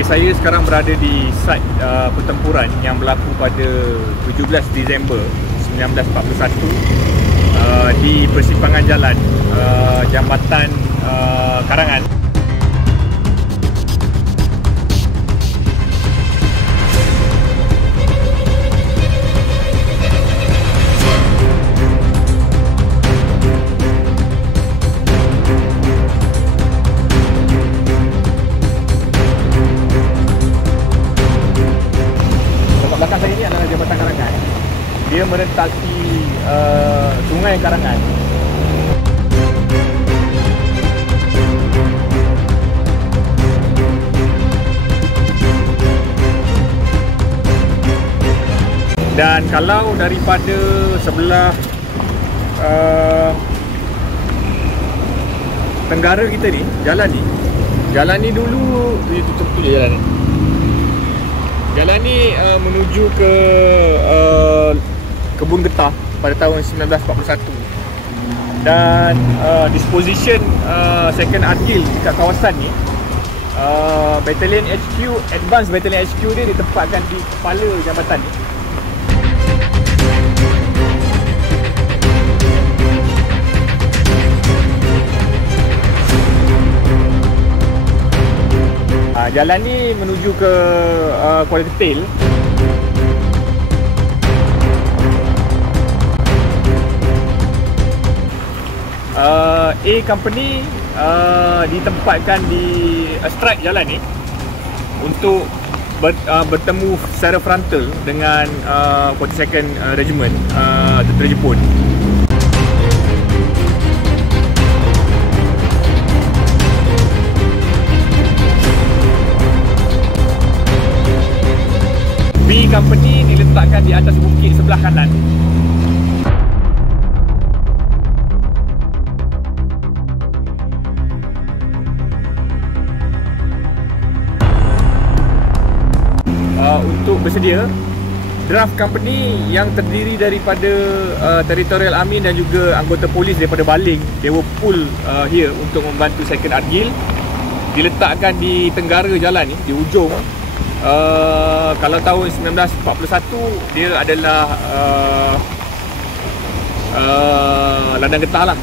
Okay, saya sekarang berada di site pertempuran yang berlaku pada 17 Disember 1941 di persimpangan jalan Jambatan Karangan. Belakang saya ini adalah Jambatan Karangan. Dia merentasi Sungai Karangan. Dan kalau daripada sebelah tenggara kita ni, jalan ni dulu tutup je jalan ni. Jalan ni menuju ke Kebun Getah pada tahun 1941. Dan disposition Second Argyll dekat kawasan ni, Battalion HQ, Advanced Battalion HQ dia ditempatkan di kepala jambatan ni. Jalan ni menuju ke Kuala Ketil. A Company ditempatkan di strike jalan ni untuk bertemu secara frontal dengan 42nd Regiment Tentera Jepun. B Company diletakkan di atas bukit sebelah kanan. Untuk bersedia, Draft Company yang terdiri daripada Territorial Army dan juga anggota polis daripada Baling, they were pull here untuk membantu Second Argyll. Diletakkan di tenggara jalan ni, di ujung. Kalau tahun 1941 dia adalah ladang getah lah.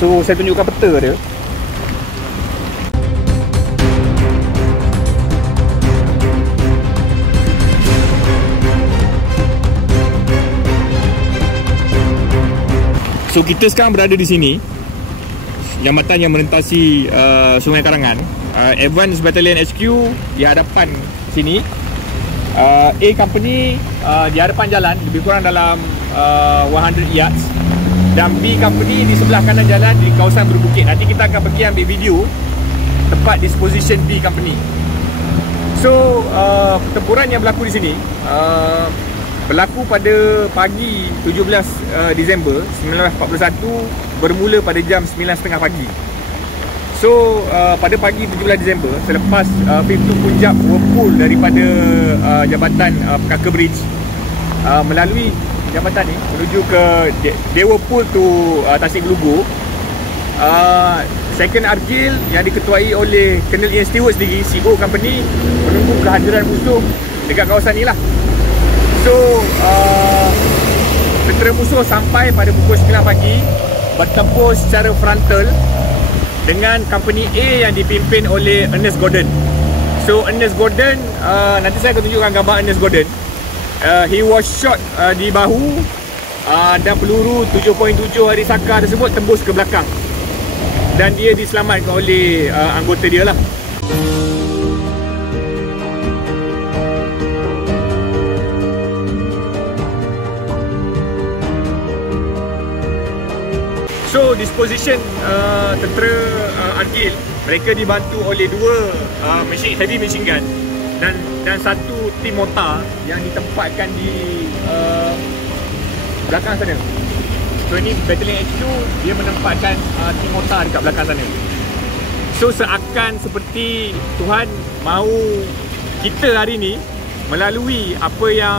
So saya tunjukkan peta dia. So kita sekarang berada di sini, jambatan yang merentasi Sungai Karangan. Advanced Battalion HQ di hadapan sini. A Company di hadapan jalan, lebih kurang dalam 100 yards. Dan B Company di sebelah kanan jalan di kawasan berbukit. Nanti kita akan pergi ambil video tempat disposition B Company. So pertempuran yang berlaku di sini berlaku pada pagi 17 Disember 1941, bermula pada jam 9.30 pagi. So pada pagi 17 Disember, selepas pintu punjab berpull daripada Jambatan Pekaka Bridge melalui jambatan ni menuju ke they were pull to Tasik Belugu. Second Argyll yang diketuai oleh Colonel Ian Stewart sendiri, CO Company, menunggu kehadiran musuh dekat kawasan ni lah. So tentera musuh sampai pada pukul 9 pagi, bertempur secara frontal dengan Company A yang dipimpin oleh Ernest Gordon. So Ernest Gordon, nanti saya akan tunjukkan gambar Ernest Gordon. He was shot di bahu dan peluru 7.7 Harisaka tersebut tembus ke belakang, dan dia diselamatkan oleh anggota dia lah. So disposition tentera Argyll, mereka dibantu oleh dua heavy machine gun dan satu tim mortar yang ditempatkan di belakang sana. So ini Battalion HQ, dia menempatkan tim mortar dekat belakang sana. So seakan seperti Tuhan mahu kita hari ni melalui apa yang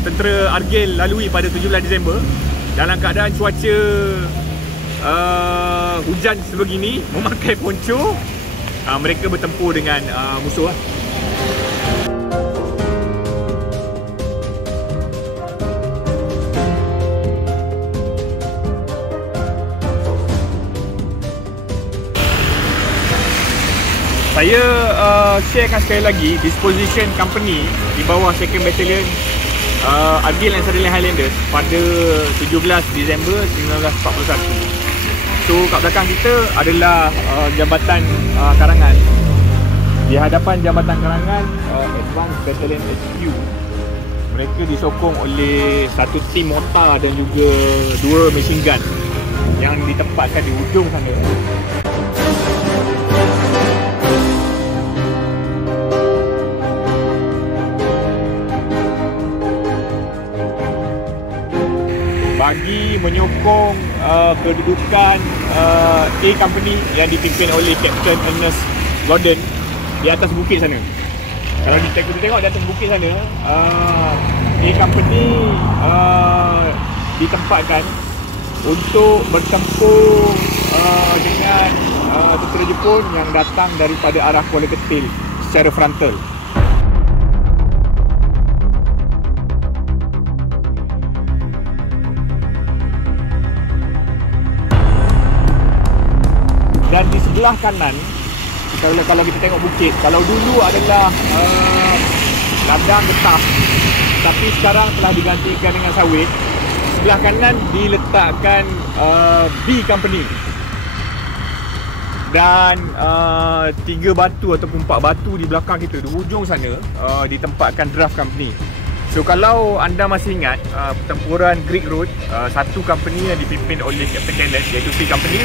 tentera Argil lalui pada 17 Disember dalam keadaan cuaca hujan sebegini, memakai poncho, mereka bertempur dengan musuh lah. Saya sharekan sekali lagi disposition company di bawah 2nd Battalion Argil and Sutherland Highlanders pada 17 Disember 1941. So kat belakang kita adalah Jambatan Karangan. Di hadapan Jambatan Karangan, Advanced Battalion HQ. Mereka disokong oleh satu tim mortar dan juga 2 machine gun yang ditempatkan di hujung sana. Bagi menyokong kedudukan A Company yang dipimpin oleh Captain Ernest Gordon di atas bukit sana. Kalau kita tengok di atas bukit sana, A Company ditempatkan untuk bertempur dengan tentera Jepun yang datang daripada arah Kuala Ketil secara frontal. Dan di sebelah kanan, kalau kita tengok bukit, kalau dulu adalah ladang getah, tapi sekarang telah digantikan dengan sawit. Sebelah kanan diletakkan B Company. Dan 3 batu ataupun 4 batu di belakang kita, di hujung sana, ditempatkan Draft Company. So kalau anda masih ingat pertempuran Greek Road, satu company yang dipimpin oleh Captain Kenneth, iaitu C Company,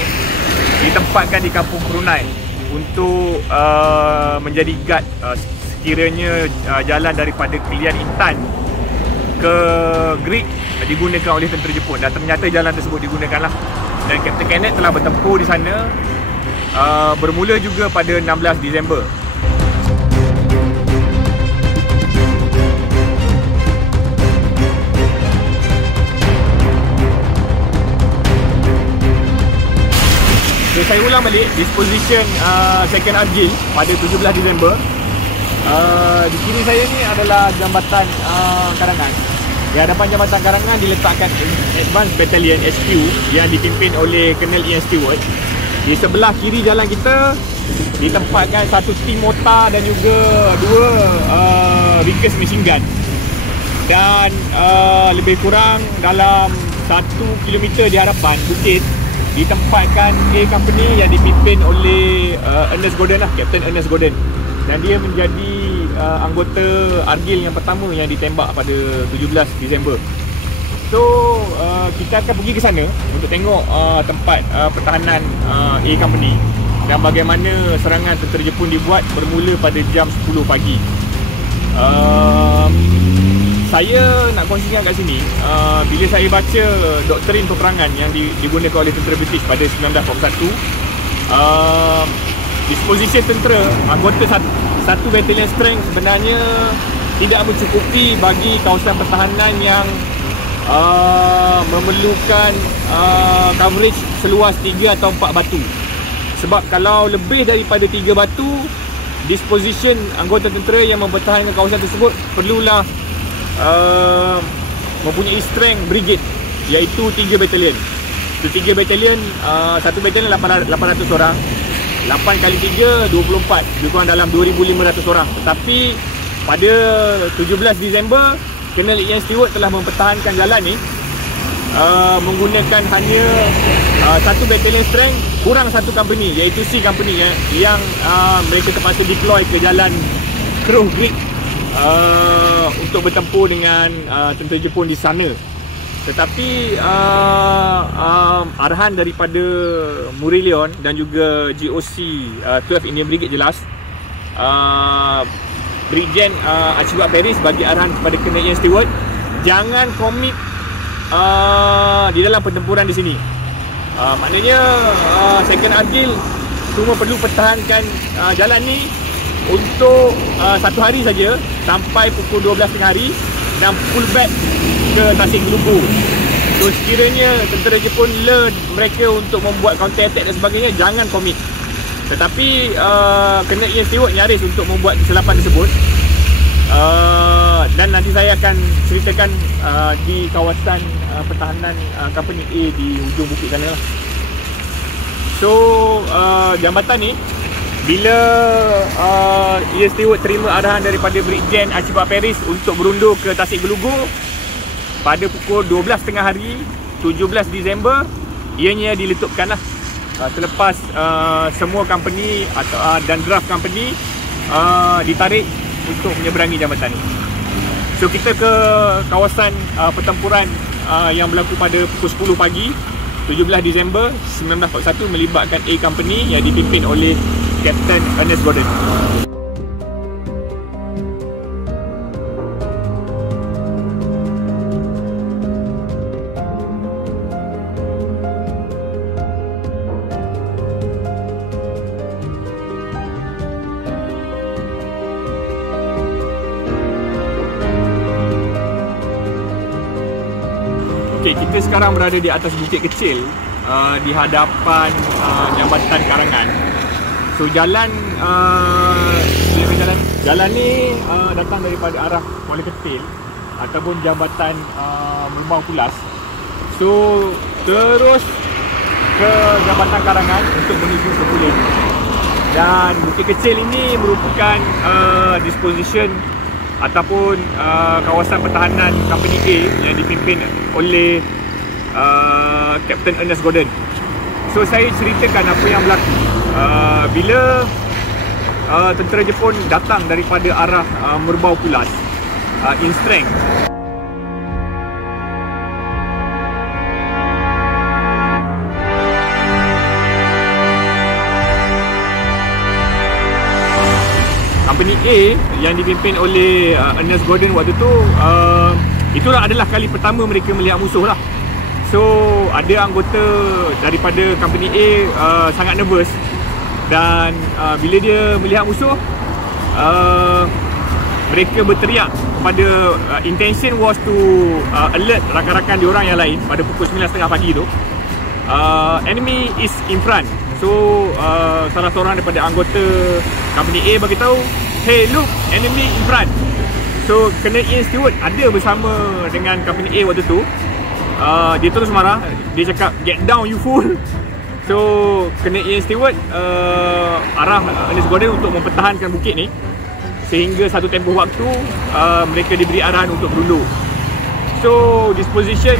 ditempatkan di Kampung Krunai untuk menjadi guard sekiranya jalan daripada Kelian Intan ke Greek digunakan oleh tentera Jepun, dan ternyata jalan tersebut digunakanlah. Dan Captain Kenneth telah bertempur di sana bermula juga pada 16 Disember. So, saya ulang balik disposition 2nd Argil pada 17 Disember. Di kiri saya ni adalah Jambatan Karangan. Di hadapan Jambatan Karangan diletakkan Advanced Battalion HQ yang dipimpin oleh Colonel Ian Stewart. Di sebelah kiri jalan kita ditempatkan satu tim mortar dan juga 2 Vickers machine gun. Dan lebih kurang dalam 1 kilometer di hadapan bukit ditempatkan A Company yang dipimpin oleh Ernest Gordon lah, Captain Ernest Gordon. Dan dia menjadi anggota Argil yang pertama yang ditembak pada 17 Disember. So kita akan pergi ke sana untuk tengok tempat pertahanan A Company dan bagaimana serangan tentera Jepun dibuat bermula pada jam 10 pagi. Saya nak kongsikan kat sini, bila saya baca doktrin peperangan yang digunakan oleh tentera British pada 1941, disposition tentera anggota satu battalion strength sebenarnya tidak mencukupi bagi kawasan pertahanan yang memerlukan coverage seluas 3 atau 4 batu. Sebab kalau lebih daripada 3 batu, disposition anggota tentera yang mempertahankan kawasan tersebut perlulah mempunyai strength brigade, iaitu 3 battalion. So 3 battalion, satu battalion 800 orang, 8 kali 3 24, lebih kurang dalam 2,500 orang. Tetapi pada 17 Disember, Colonel Ian Stewart telah mempertahankan jalan ni menggunakan hanya satu battalion strength kurang satu company, iaitu C Company yang mereka terpaksa deploy ke jalan Crow Creek untuk bertempur dengan tentera Jepun di sana. Tetapi arahan daripada Murray-Leon dan juga GOC 12 Indian Brigade jelas, Brigjen Archibald Paris bagi arahan kepada Colonel Ian Stewart, jangan komit di dalam pertempuran di sini. Maknanya 2nd Argil cuma perlu pertahankan jalan ni untuk 1 hari saja, sampai pukul 12 tengah hari dan pull back ke Tasik Geluggur. So sekiranya tentera Jepun learn mereka untuk membuat counter attack dan sebagainya, jangan commit. Tetapi kena Ian Stewart nyaris untuk membuat kesilapan tersebut. Dan nanti saya akan ceritakan di kawasan pertahanan Company A di hujung bukit sana lah. So jambatan ni, bila Ian Stewart terima arahan daripada Brigjen Archibald Paris untuk berundur ke Tasik Geluggur pada pukul 12 tengah hari 17 Disember, ianya diletupkan lah. Selepas semua company dan draft company ditarik untuk menyeberangi jambatan ni. So kita ke kawasan pertempuran yang berlaku pada pukul 10 pagi 17 Disember 1941 melibatkan A Company yang dipimpin oleh Captain Ernest Gordon. Okay, kita sekarang berada di atas bukit kecil di hadapan jambatan Karangan. So jalan ni datang daripada arah Kuala Ketil ataupun jambatan Merbau Pulas. So terus ke jambatan Karangan untuk menuju ke Pulau. Dan bukit kecil ini merupakan disposition ataupun kawasan pertahanan Company A yang dipimpin oleh Captain Ernest Gordon. So saya ceritakan apa yang berlaku bila tentera Jepun datang daripada arah Merbau Pulas in strength. Company A yang dipimpin oleh Ernest Gordon waktu tu, itulah adalah kali pertama mereka melihat musuh lah. So ada anggota daripada Company A sangat nervous. Dan bila dia melihat musuh, mereka berteriak kepada intention was to alert rakan-rakan diorang yang lain pada pukul 9.30 pagi tu. Enemy is in front. So salah seorang daripada anggota Company A bagi tahu, hey look, enemy in front. So kena Ian Stewart ada bersama dengan Company A waktu tu. Dia terus marah. Dia cakap, get down you fool. So kena Ian Stewart arah Ernest Gordon untuk mempertahankan bukit ni. Sehingga satu tempoh waktu mereka diberi arahan untuk berundur. So disposition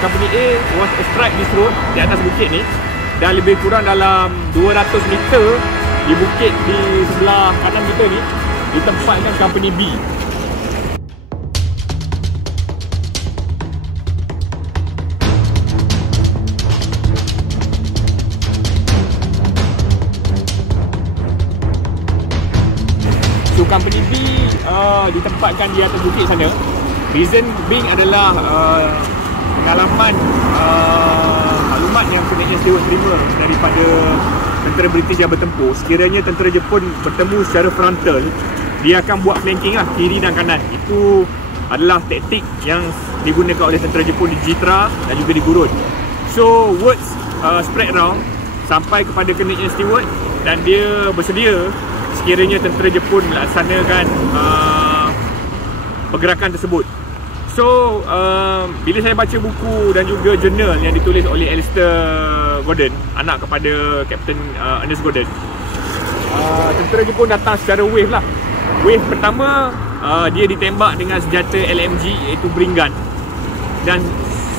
Company A was a strike this road di atas bukit ni. Dan lebih kurang dalam 200 meter di bukit di sebelah kanan kita ni ditempatkan Company B. So Company B ditempatkan di atas bukit sana. Reason being adalah pengalaman maklumat yang kena Ian Stewart terima daripada tentera British yang bertempur. Sekiranya tentera Jepun bertemu secara frontal, dia akan buat flanking lah, kiri dan kanan. Itu adalah taktik yang digunakan oleh tentera Jepun di Jitra dan juga di Gurun. So words spread around sampai kepada kena Ian Stewart dan dia bersedia sekiranya tentera Jepun melaksanakan pergerakan tersebut. So bila saya baca buku dan juga jurnal yang ditulis oleh Alistair Gordon, anak kepada Captain Ernest Gordon, tentera Jepun datang secara wave lah. Wave pertama dia ditembak dengan senjata LMG iaitu Bring Gun. Dan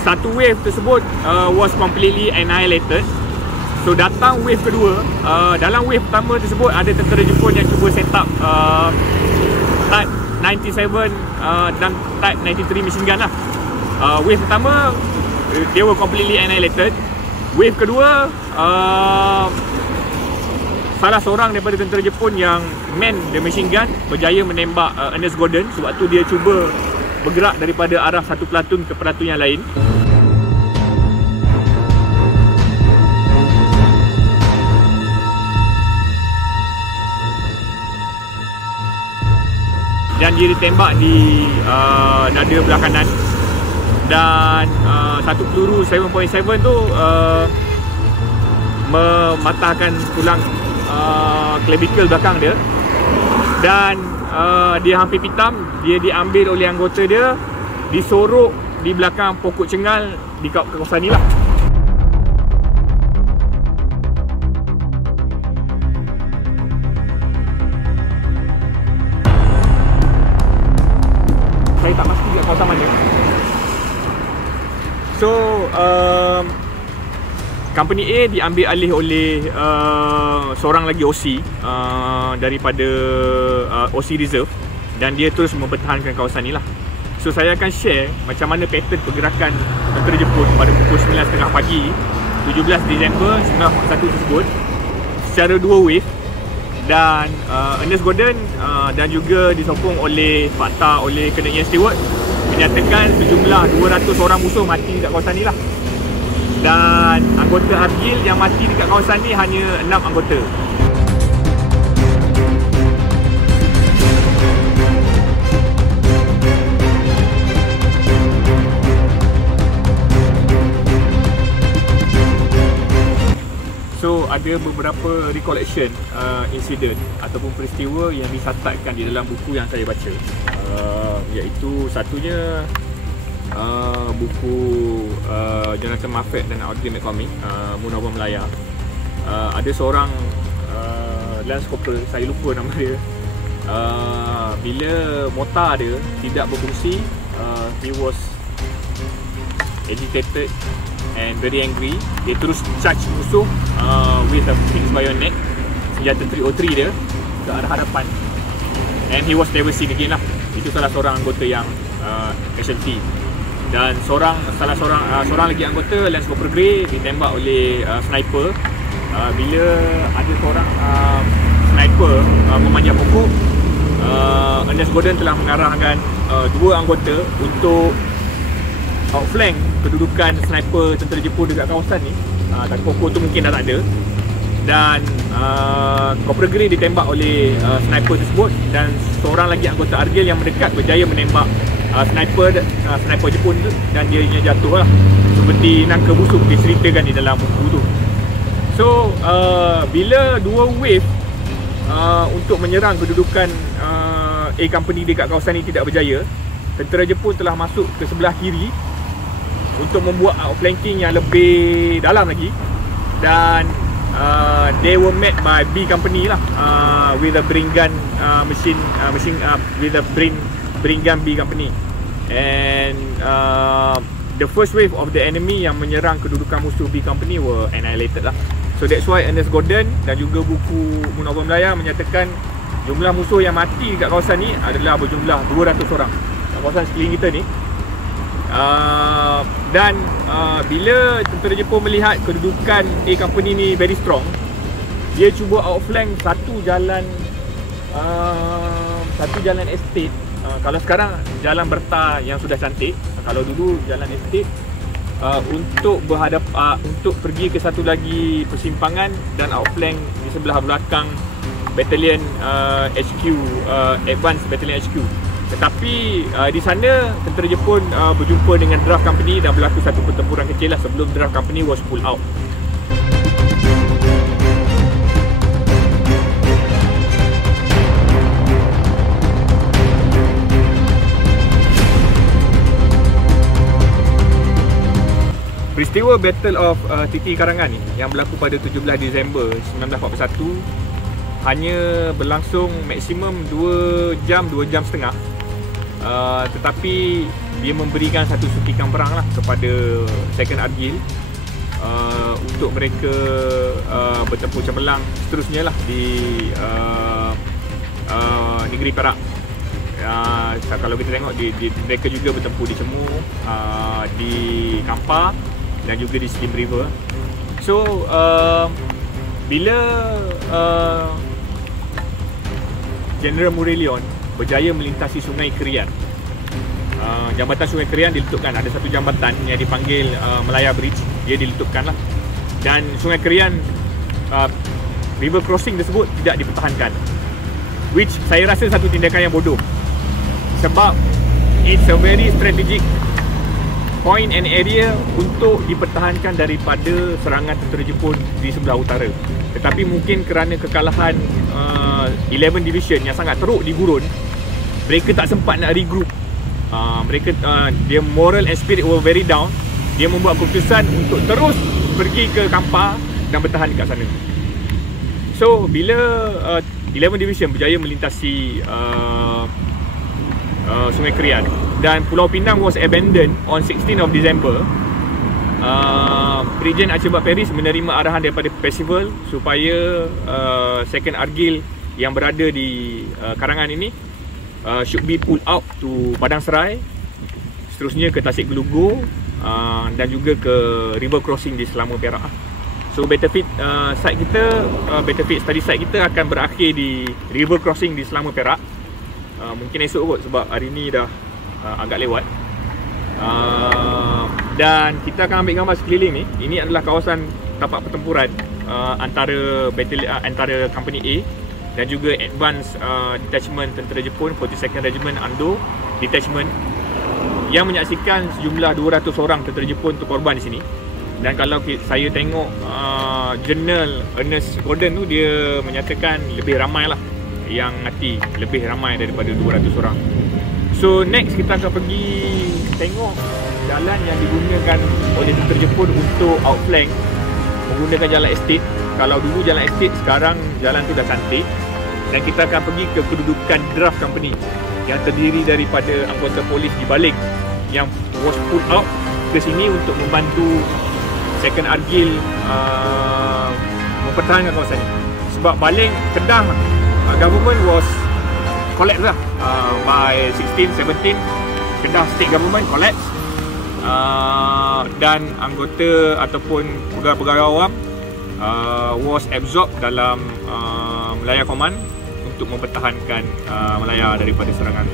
satu wave tersebut was completely annihilated. So datang wave kedua. Dalam wave pertama tersebut ada tentera Jepun yang cuba set up Type 97 dan Type 93 machine gun lah. Wave pertama they were completely annihilated. Wave kedua salah seorang daripada tentera Jepun yang man the machine gun berjaya menembak Ernest Gordon. Sebab tu dia cuba bergerak daripada arah satu platoon ke platoon yang lain. dan dia ditembak di dada belah kanan. Dan satu peluru 7.7 tu mematahkan tulang clavicle belakang dia. Dan dia hampir pitam. Dia diambil oleh anggota dia, disorok di belakang pokok cengal di kawasan ni lah. Saya tak pasti kat kawasan mana. So company A diambil alih oleh seorang lagi OC daripada OC Reserve, dan dia terus mempertahankan kawasan ni lah. So saya akan share macam mana pattern pergerakan tentera Jepun pada pukul 9.30 pagi 17 Disember 1941 tersebut secara dua wave. Dan Ernest Gordon dan juga disokong oleh fakta oleh Colonel Ian Stewart menyatakan sejumlah 200 orang musuh mati dekat kawasan ni lah. Dan anggota Argil yang mati dekat kawasan ni hanya 6 anggota. So ada beberapa recollection incident ataupun peristiwa yang dicatatkan di dalam buku yang saya baca, iaitu satunya buku Jonathan Moffat dan Audrey McCormick, Munawar Melaya. Ada seorang Lance Corporal, saya lupa nama dia, bila mortar dia tidak berfungsi, he was agitated and very angry. Dia terus charge musuh with a fixed bayonet, senjata 303 dia, ke arah hadapan, and he was never seen again lah. Itu salah seorang anggota yang casualty. Dan seorang lagi anggota, Lance Corporal Gray, ditembak oleh sniper. Bila ada seorang sniper memanjat pokok, Ernest Gordon telah mengarahkan dua anggota untuk outflank kedudukan sniper tentera Jepun dekat kawasan ni. Dan pokok tu mungkin dah tak ada. Dan Corporal Gray ditembak oleh sniper tersebut, dan seorang lagi anggota Argil yang mendekat berjaya menembak sniper Jepun tu, dan dia jatuh lah seperti nangka busuk diceritakan di dalam buku tu. So bila dua wave untuk menyerang kedudukan A Company dekat kawasan ni tidak berjaya, tentera Jepun telah masuk ke sebelah kiri untuk membuat outflanking yang lebih dalam lagi. Dan they were met by B Company lah, with a bring gun with a bring gun B Company. And the first wave of the enemy yang menyerang kedudukan musuh B Company were annihilated lah. So that's why Ernest Gordon dan juga buku Munawar Melaya menyatakan jumlah musuh yang mati dekat kawasan ni adalah berjumlah 200 orang kat kawasan sekeliling kita ni. Dan bila tentera Jepun melihat kedudukan A Company ni very strong, dia cuba outflank satu jalan estate. Kalau sekarang jalan bertar yang sudah cantik, kalau dulu jalan estate, untuk untuk pergi ke satu lagi persimpangan dan outflank di sebelah belakang Battalion HQ, Advanced Battalion HQ. Tetapi di sana tentera Jepun berjumpa dengan Draft Company dan berlaku satu pertempuran kecil lah sebelum Draft Company was pulled out. Peristiwa Battle of Titi Karangan ni yang berlaku pada 17 Disember 1941 hanya berlangsung maksimum 2 jam setengah. Tetapi dia memberikan satu suntikan perang lah kepada Second Argil untuk mereka bertempur cemerlang seterusnya lah di negeri Perak. Kalau kita tengok mereka juga bertempur di Cemu, di Kampar dan juga di Slim River. So bila General Murelion berjaya melintasi Sungai Kerian, jambatan Sungai Kerian diletupkan. Ada satu jambatan yang dipanggil Melaya Bridge, dia diletupkan lah. Dan Sungai Kerian, river crossing tersebut tidak dipertahankan, which saya rasa satu tindakan yang bodoh. sebab it's a very strategic point and area untuk dipertahankan daripada serangan tentera Jepun di sebelah utara. Tetapi mungkin kerana kekalahan 11 Division yang sangat teruk di gurun, mereka tak sempat nak regroup. Dia moral and spirit were very down. Dia membuat keputusan untuk terus pergi ke Kampar dan bertahan dekat sana. So bila 11 Division berjaya melintasi Sungai Krian dan Pulau Pinang was abandoned on 16 of December, Brigjen Archibald Paris menerima arahan daripada Percival supaya Second Argyll yang berada di Karangan ini should be pulled out to Padang Serai, seterusnya ke Tasik Gelugur, dan juga ke river crossing di Selama Perak. So battlefield site kita, battlefield study site kita akan berakhir di river crossing di Selama Perak. Mungkin esok kot sebab hari ni dah agak lewat. Dan kita akan ambil gambar sekeliling ni. Ini adalah kawasan tapak pertempuran antara antara Company A dan juga Advanced Detachment Tentera Jepun 42nd Regiment Ando Detachment, yang menyaksikan sejumlah 200 orang tentera Jepun terkorban di sini. Dan kalau saya tengok jurnal Ernest Gordon tu, dia menyatakan lebih ramai lah yang mati, lebih ramai daripada 200 orang. So next kita akan pergi tengok jalan yang digunakan oleh tentera Jepun untuk outflank menggunakan jalan estate. Kalau dulu jalan estate, sekarang jalan tu dah cantik. Dan kita akan pergi ke kedudukan draft company yang terdiri daripada anggota polis di Baling yang was pulled out ke sini untuk membantu Second Argyll mempertahankan kawasan ini. Sebab Baling, Kedah, government was collapse lah by 16-17. Kedah state government collapse, dan anggota ataupun pegawai-pegawai awam was absorbed dalam Malaya Command untuk mempertahankan Malaya daripada serangan